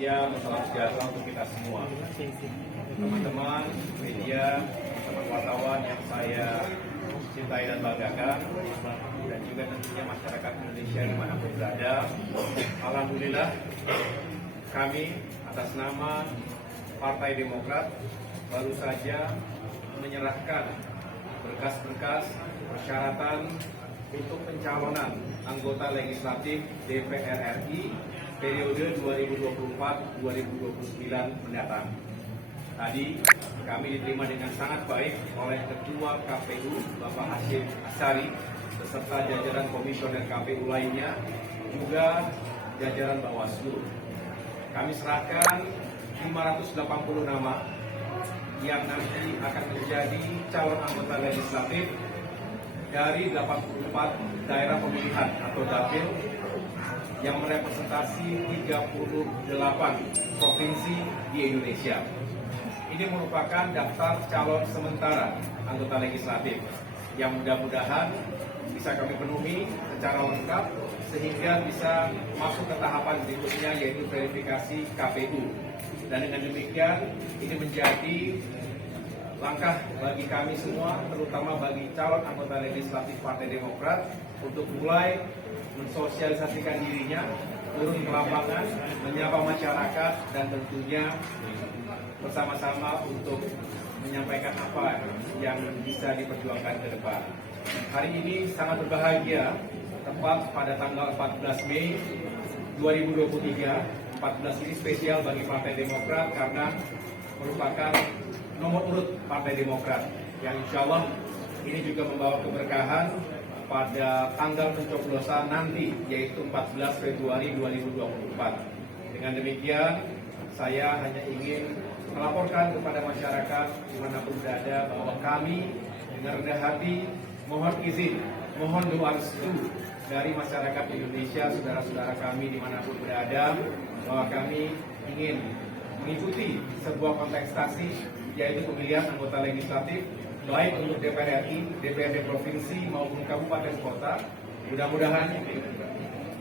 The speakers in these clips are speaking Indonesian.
siang, salam sejahtera untuk kita semua. Teman-teman media, teman wartawan yang saya cintai dan banggakan, dan juga tentunya masyarakat Indonesia dimanapun berada. Alhamdulillah, kami atas nama Partai Demokrat baru saja menyerahkan berkas-berkas persyaratan untuk pencalonan anggota legislatif DPR RI periode 2024-2029 mendatang. Tadi kami diterima dengan sangat baik oleh Ketua KPU Bapak Hashim Asyari beserta jajaran komisioner KPU lainnya, juga jajaran Bawaslu. Kami serahkan 580 nama yang nanti akan menjadi calon anggota legislatif dari 84 daerah pemilihan atau dapil yang merepresentasi 38 provinsi di Indonesia. Ini merupakan daftar calon sementara anggota legislatif yang mudah-mudahan bisa kami penuhi secara lengkap sehingga bisa masuk ke tahapan berikutnya, yaitu verifikasi KPU. Dan dengan demikian ini menjadi langkah bagi kami semua, terutama bagi calon anggota legislatif Partai Demokrat, untuk mulai mensosialisasikan dirinya, turun ke lapangan, menyapa masyarakat, dan tentunya bersama-sama untuk menyampaikan apa yang bisa diperjuangkan ke depan. Hari ini sangat berbahagia, tepat pada tanggal 14 Mei 2023. 14 ini spesial bagi Partai Demokrat karena merupakan nomor urut Partai Demokrat yang insya Allah ini juga membawa keberkahan pada tanggal pencoblosan nanti, yaitu 14 Februari 2024. Dengan demikian, saya hanya ingin melaporkan kepada masyarakat dimanapun berada bahwa kami dengan rendah hati mohon izin, mohon doa restu dari masyarakat Indonesia, saudara-saudara kami dimanapun berada, bahwa kami ingin mengikuti sebuah kontestasi, yaitu pemilihan anggota legislatif baik untuk DPR RI, DPRD provinsi maupun kabupaten kota. Mudah-mudahan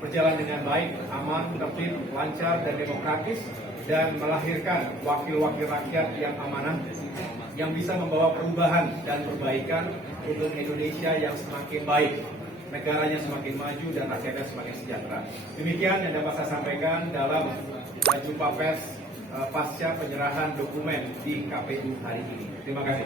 berjalan dengan baik, aman, tertib, lancar, dan demokratis, dan melahirkan wakil-wakil rakyat yang amanah, yang bisa membawa perubahan dan perbaikan untuk Indonesia yang semakin baik, negaranya semakin maju, dan rakyatnya semakin sejahtera. Demikian yang dapat saya sampaikan dalam jumpa pers pasca penyerahan dokumen di KPU hari ini. Terima kasih.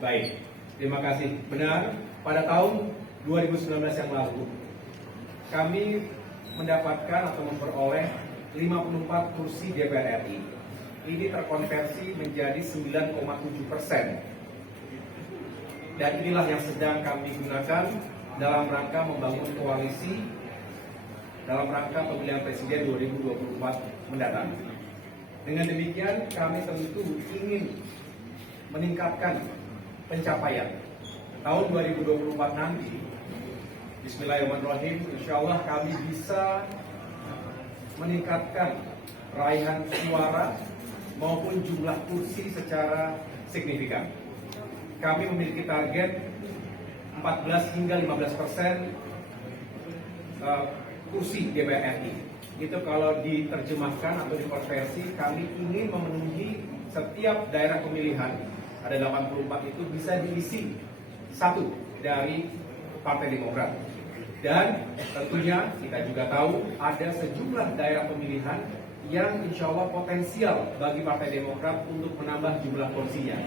Baik, terima kasih. Benar, pada tahun 2019 yang lalu, kami mendapatkan atau memperoleh 54 kursi DPR RI. Ini terkonversi menjadi 9,7%. Dan inilah yang sedang kami gunakan dalam rangka membangun koalisi dalam rangka pemilihan presiden 2024 mendatang. Dengan demikian, kami tentu ingin meningkatkan pencapaian tahun 2024 nanti. Bismillahirrahmanirrahim, insya Allah kami bisa meningkatkan raihan suara maupun jumlah kursi secara signifikan. Kami memiliki target 14 hingga 15% kursi DPR RI. Itu kalau diterjemahkan atau dikonversi, kami ingin memenuhi setiap daerah pemilihan, ada 84 itu bisa diisi satu dari Partai Demokrat. Dan tentunya kita juga tahu ada sejumlah daerah pemilihan yang insya Allah potensial bagi Partai Demokrat untuk menambah jumlah kursinya.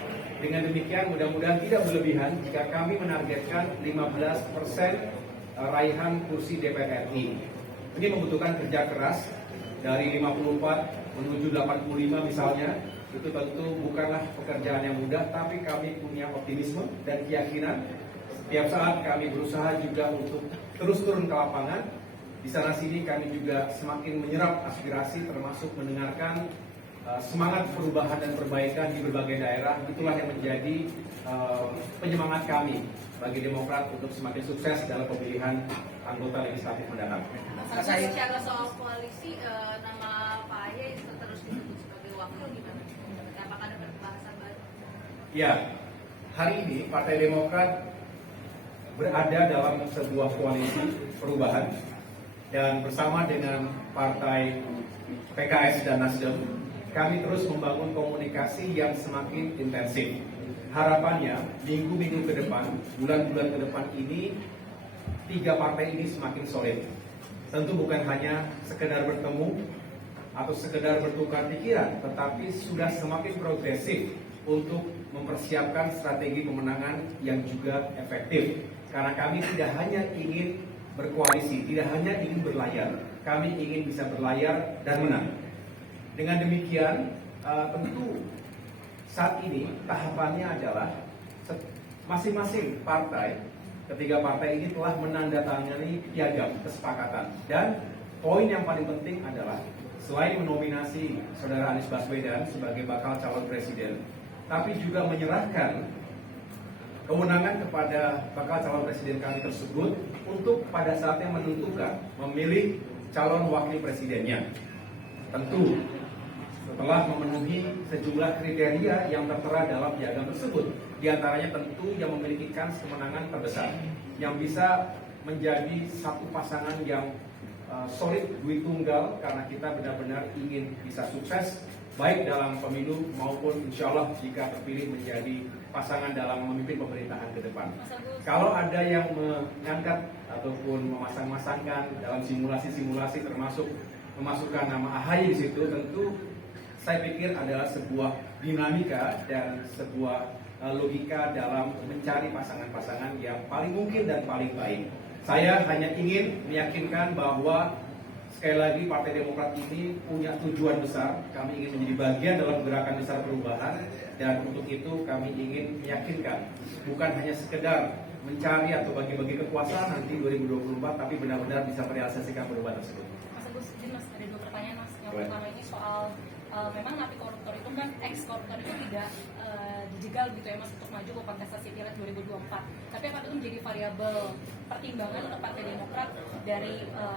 Dengan demikian mudah-mudahan tidak berlebihan jika kami menargetkan 15% raihan kursi DPR RI. Ini membutuhkan kerja keras dari 54 menuju 85 misalnya. Itu tentu bukanlah pekerjaan yang mudah, tapi kami punya optimisme dan keyakinan. Setiap saat kami berusaha juga untuk terus turun ke lapangan. Di sana sini kami juga semakin menyerap aspirasi, termasuk mendengarkan semangat perubahan dan perbaikan di berbagai daerah. Itulah yang menjadi penyemangat kami bagi Demokrat untuk semakin sukses dalam pemilihan anggota legislatif mendatang. Secara soal koalisi, nama Pak Aye terus disebut sebagai wakil gimana? Apakah ada pembahasan baru? Ya, hari ini Partai Demokrat berada dalam sebuah koalisi perubahan dan bersama dengan Partai PKS dan Nasdem kami terus membangun komunikasi yang semakin intensif. Harapannya minggu-minggu ke depan, bulan-bulan ke depan ini, tiga partai ini semakin solid. Tentu bukan hanya sekedar bertemu atau sekedar bertukar pikiran, tetapi sudah semakin progresif untuk mempersiapkan strategi pemenangan yang juga efektif. Karena kami tidak hanya ingin berkoalisi, tidak hanya ingin berlayar, kami ingin bisa berlayar dan menang. Dengan demikian, tentu saat ini tahapannya adalah masing-masing partai, ketiga partai ini telah menandatangani piagam kesepakatan. Dan poin yang paling penting adalah selain menominasi Saudara Anies Baswedan sebagai bakal calon presiden, tapi juga menyerahkan kewenangan kepada bakal calon presiden kami tersebut untuk pada saatnya menentukan, memilih calon wakil presidennya. Tentu setelah memenuhi sejumlah kriteria yang tertera dalam piagam tersebut, di antaranya tentu yang memiliki kans kemenangan terbesar, yang bisa menjadi satu pasangan yang solid duit tunggal, karena kita benar-benar ingin bisa sukses baik dalam pemilu maupun insya Allah jika terpilih menjadi pasangan dalam memimpin pemerintahan ke depan. Kalau ada yang mengangkat ataupun memasang-masangkan dalam simulasi-simulasi termasuk memasukkan nama AHY di situ, tentu saya pikir adalah sebuah dinamika dan sebuah logika dalam mencari pasangan-pasangan yang paling mungkin dan paling baik. Saya hanya ingin meyakinkan bahwa sekali lagi Partai Demokrat ini punya tujuan besar. Kami ingin menjadi bagian dalam gerakan besar perubahan, dan untuk itu kami ingin meyakinkan bukan hanya sekedar mencari atau bagi-bagi kekuasaan nanti 2024, tapi benar-benar bisa merealisasikan perubahan tersebut. Mas Agus, Mas, ada dua pertanyaan Mas. Yang pertama ini soal memang napi koruptor itu kan ex-koruptor itu tidak dijegal gitu ya Mas untuk maju ke kontestasi Pileg 2024. Tapi apakah itu menjadi variabel pertimbangan untuk Partai Demokrat dari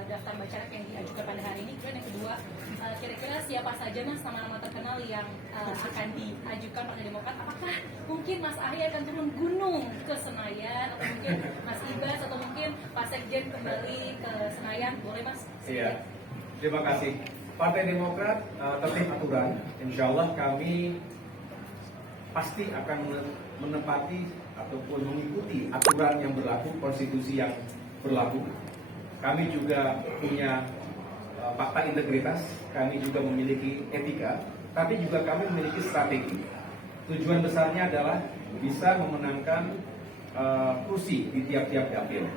daftar bacalek yang diajukan pada hari ini? Kemudian yang kedua, kira-kira siapa saja Mas nama-nama terkenal yang akan diajukan Partai Demokrat? Apakah mungkin Mas Ahy akan turun gunung ke Senayan, atau mungkin Mas Ibas, atau mungkin Pak Sekjen kembali ke Senayan? Boleh Mas? Iya, terima kasih. Partai Demokrat tertib aturan, insya Allah kami pasti akan menepati ataupun mengikuti aturan yang berlaku, konstitusi yang berlaku. Kami juga punya fakta integritas, kami juga memiliki etika, tapi juga kami memiliki strategi. Tujuan besarnya adalah bisa memenangkan kursi di tiap-tiap dapil.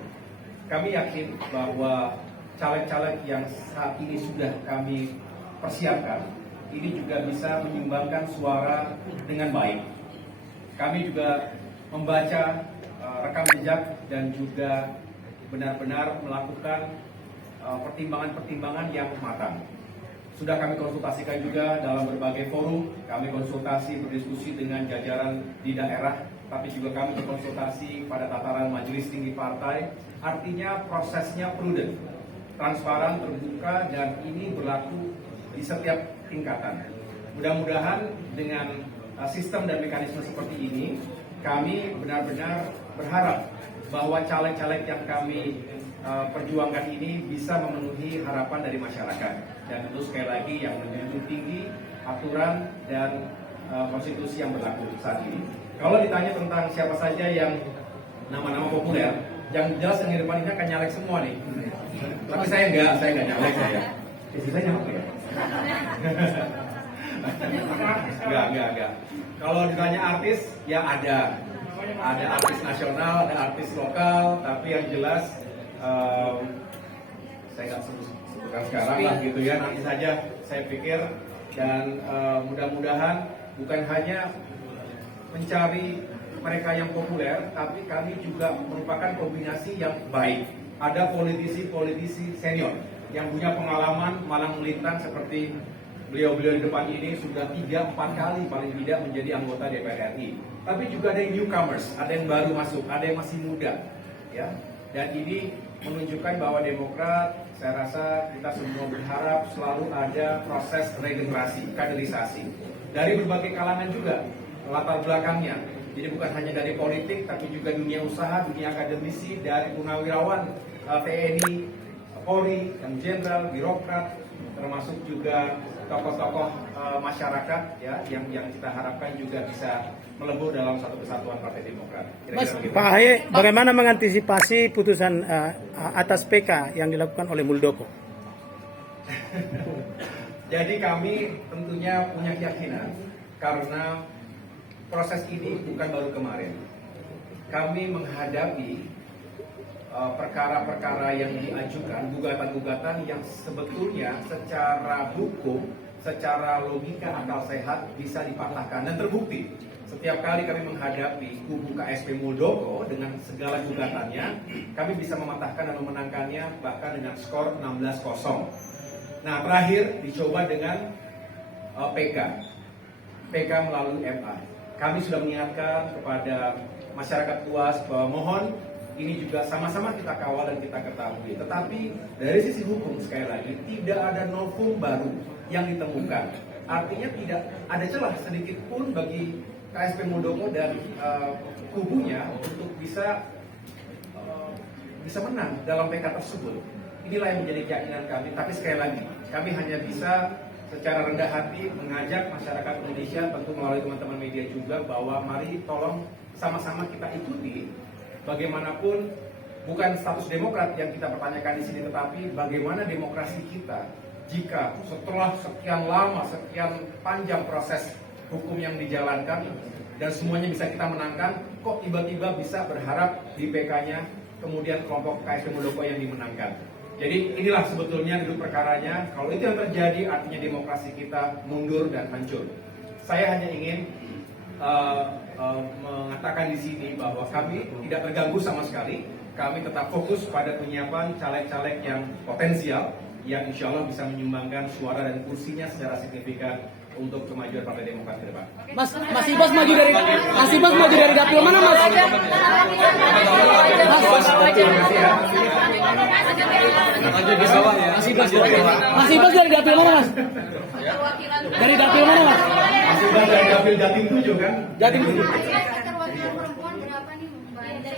Kami yakin bahwa caleg-caleg yang saat ini sudah kami persiapkan, ini juga bisa menyumbangkan suara dengan baik. Kami juga membaca rekam jejak dan juga benar-benar melakukan pertimbangan-pertimbangan yang matang. Sudah kami konsultasikan juga dalam berbagai forum, kami konsultasi berdiskusi dengan jajaran di daerah, tapi juga kami berkonsultasi pada tataran majelis tinggi partai. Artinya prosesnya prudent, transparan, terbuka, dan ini berlaku di setiap tingkatan. Mudah-mudahan dengan sistem dan mekanisme seperti ini, kami benar-benar berharap bahwa caleg-caleg yang kami perjuangkan ini bisa memenuhi harapan dari masyarakat. Dan tentu sekali lagi yang menjunjung tinggi aturan dan konstitusi yang berlaku saat ini. Kalau ditanya tentang siapa saja yang nama-nama populer, yang jelas yang di depan ini akan nyalek semua nih. Tapi saya enggak nyalek saya. Istri saya nyalek ya? Enggak. Kalau ditanya artis, ya ada artis nasional, ada artis lokal, tapi yang jelas saya nggak sebutkan sekarang lah gitu ya, nanti saja saya pikir. Dan mudah-mudahan bukan hanya mencari mereka yang populer, tapi kami juga merupakan kombinasi yang baik. Ada politisi-politisi senior yang punya pengalaman malang melintang seperti beliau-beliau di depan ini, sudah 3-4 kali paling tidak menjadi anggota DPR RI. Tapi juga ada yang newcomers, ada yang baru masuk, ada yang masih muda, ya. Dan ini menunjukkan bahwa Demokrat, saya rasa kita semua berharap selalu ada proses regenerasi, kaderisasi dari berbagai kalangan juga latar belakangnya. Jadi bukan hanya dari politik, tapi juga dunia usaha, dunia akademisi, dari purnawirawan, TNI, Polri, yang jenderal, birokrat, termasuk juga tokoh-tokoh masyarakat ya yang kita harapkan juga bisa melebur dalam satu kesatuan Partai Demokrat. Mas, Pak Ahy, bagaimana mengantisipasi putusan atas PK yang dilakukan oleh Muldoko? Jadi kami tentunya punya keyakinan karena proses ini bukan baru kemarin. Kami menghadapi perkara-perkara yang diajukan, gugatan-gugatan yang sebetulnya secara hukum, secara logika akal sehat bisa dipatahkan dan terbukti. Setiap kali kami menghadapi kubu KSP Muldoko dengan segala gugatannya, kami bisa mematahkan dan memenangkannya bahkan dengan skor 16-0. Nah, terakhir dicoba dengan PK melalui MA. Kami sudah mengingatkan kepada masyarakat luas bahwa mohon ini juga sama-sama kita kawal dan kita ketahui. Tetapi dari sisi hukum sekali lagi tidak ada novum baru yang ditemukan. Artinya tidak ada celah sedikit pun bagi KSP Muldoko dan kubunya untuk bisa menang dalam PK tersebut. Inilah yang menjadi keyakinan kami. Tapi sekali lagi kami hanya bisa secara rendah hati mengajak masyarakat Indonesia, tentu melalui teman-teman media juga, bahwa mari tolong sama-sama kita ikuti. Bagaimanapun bukan status Demokrat yang kita pertanyakan di sini, tetapi bagaimana demokrasi kita jika setelah sekian lama, sekian panjang proses hukum yang dijalankan dan semuanya bisa kita menangkan, kok tiba-tiba bisa berharap di PK-nya kemudian kelompok KSP Muldoko yang dimenangkan. Jadi inilah sebetulnya duduk perkaranya. Kalau itu yang terjadi, artinya demokrasi kita mundur dan hancur. Saya hanya ingin mengatakan di sini bahwa kami tidak terganggu sama sekali. Kami tetap fokus pada penyiapan caleg-caleg yang potensial, yang insya Allah bisa menyumbangkan suara dan kursinya secara signifikan untuk kemajuan Partai Demokrat ke depan. Mas Ibas maju dari dapil mana, Mas? Mas Ibas dari dapil mana, Mas? Dari dapil mana, Mas? Mas Ibas dari dapil Jatim 7 kan? Jatim 7. Keterwakilan perempuan berapa nih? Dari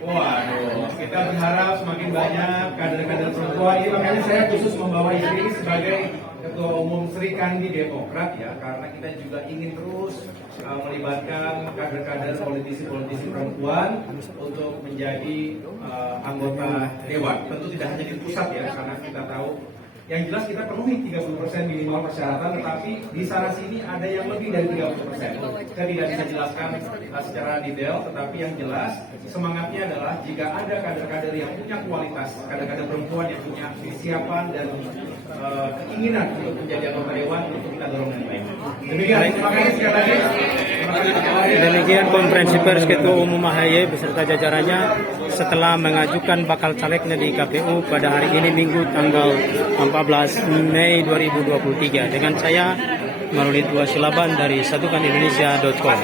Waduh, kita berharap semakin banyak kader-kader perempuan. Ini makanya saya khusus membawa istri ini sebagai Ketua Umum Sri Kandi Demokrat ya, karena kita juga ingin terus melibatkan kader-kader politisi-politisi perempuan untuk menjadi anggota dewan. Tentu tidak hanya di pusat ya, karena kita tahu yang jelas kita penuhi 30% minimal persyaratan, tetapi di sana sini ada yang lebih dari 30%. Saya tidak bisa jelaskan secara detail, tetapi yang jelas semangatnya adalah jika ada kader-kader yang punya kualitas, kader-kader perempuan yang punya kesiapan dan keinginan untuk menjadi anggota dewan, untuk kita dorong dengan baik. Demikian, terima kasih sekali lagi. Demikian konferensi pers Ketua Umum AHY beserta jajarannya setelah mengajukan bakal calegnya di KPU pada hari ini Minggu tanggal 14 Mei 2023 dengan saya Marulid Wasilaban dari satukanindonesia.com.